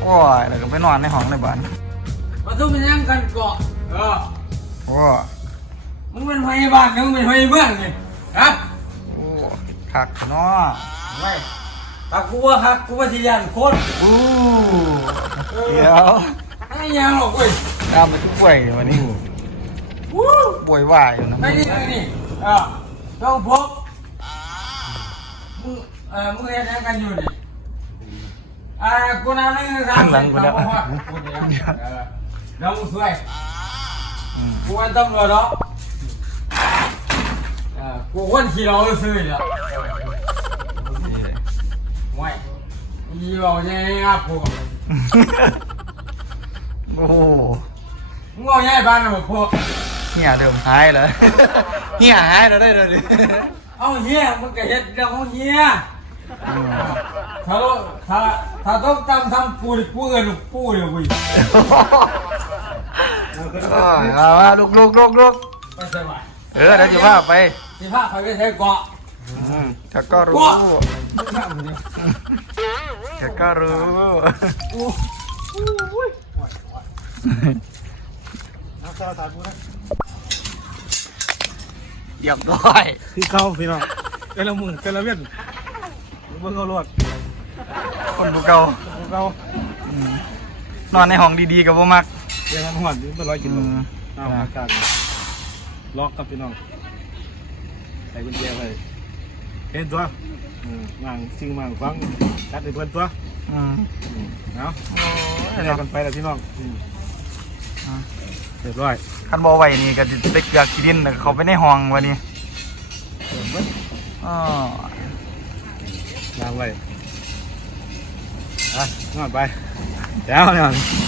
โอ้ยแล้วก็ไปนอนในห้องในบ้านมาทุ่มเป็นยังกันเกาะโอ้มึงเป็นพยาบาลมึงเป็นพยาบาลนี่ฮะโอ้คักเนาะไม่ถ้ากูว่าสิยันโคตรเดี๋ยวไอ้ยังหรอกเว้ยน้ำมันทุกป่วยวันนี้ป่วยวายอยู่นะไอ้นี่ต้องพกมึงเรียนยังกันอยู่นี่กูน้ำนี่ทำกูเนี่ยน้องสวยกูเป็นตำรวจเนาะกูคนขี่เราซื้อเนี่ยไม่ยี่ห้อเนี่ยครับกูโอ้มึงเอาใหญ่บ้านหรอพวกเหี้ยเดิมหายเลยเหี้ยหายเราได้เลยเอาเหี้ยมึงก็เห็ดเรื่องของเหี้ยถ้าต้องทำปูดิปูเงินปูเดี๋ยวกูมาลุกไปใช่ไหมเดี๋ยวจะพาไปสิพาไปใช้เกาะจะก็รู้จะก็รู้เรียบร้อยพี่เข้าพี่น้องเป็นละมือเป็นละเวียนเบิ่งเอารวดคนบุกเก่านอนในห้องดีๆกับบ่มักเดี๋ยวมันหวนเป็น100 กิโลอากาศล็อกกับพี่น้องใส่กุญแจไว้เห็นตัวมั่งซิงมั่งฟังกัดในเพื่อนตัวเนาะเรียกกันไปแล้วพี่น้องเรียบร้อยคันบ่ไหวนี่ก็จะไปเกลือกินเขาไปในห้องวันนี้ล้างไว้นอนไปเดี๋ยว